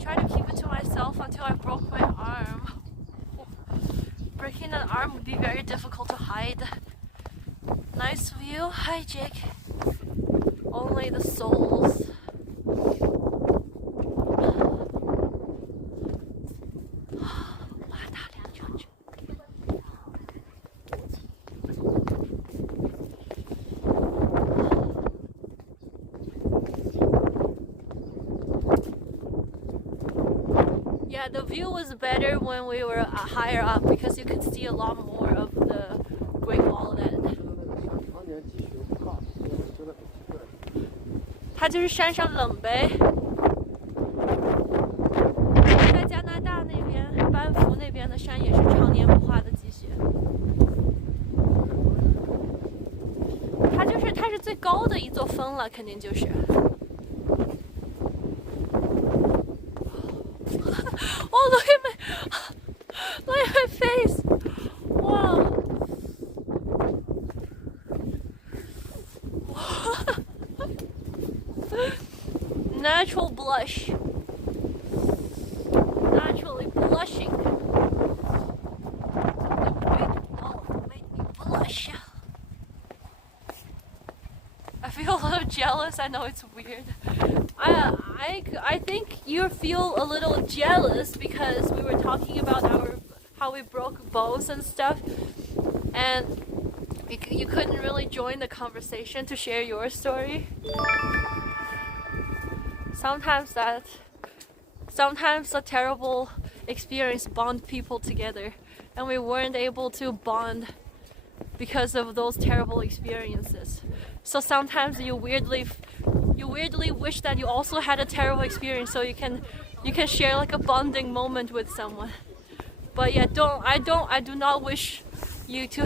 Try to keep it to myself until I broke my arm. Breaking an arm would be very difficult to hide. Nice view. Hi, Jake. Only the souls. Yeah, the view was better when we were higher up because you could see a lot more of the Great Wall then. 它就是山上冷呗。在加拿大那边，班夫那边的山也是常年不化的积雪。它是最高的一座峰了，肯定就是。Oh, look at my face! Wow. Natural blush. Naturally blushing. The Great Wall made me blush. I feel a little jealous. I know it's weird. I think you feel a little jealous because we were talking about how we broke bones and stuff, and you couldn't really join the conversation to share your story. Sometimes a terrible experience bond people together, and we weren't able to bond because of those terrible experiences. So sometimes you weirdly wish that you also had a terrible experience so you can share like a bonding moment with someone. But yeah, I do not wish you to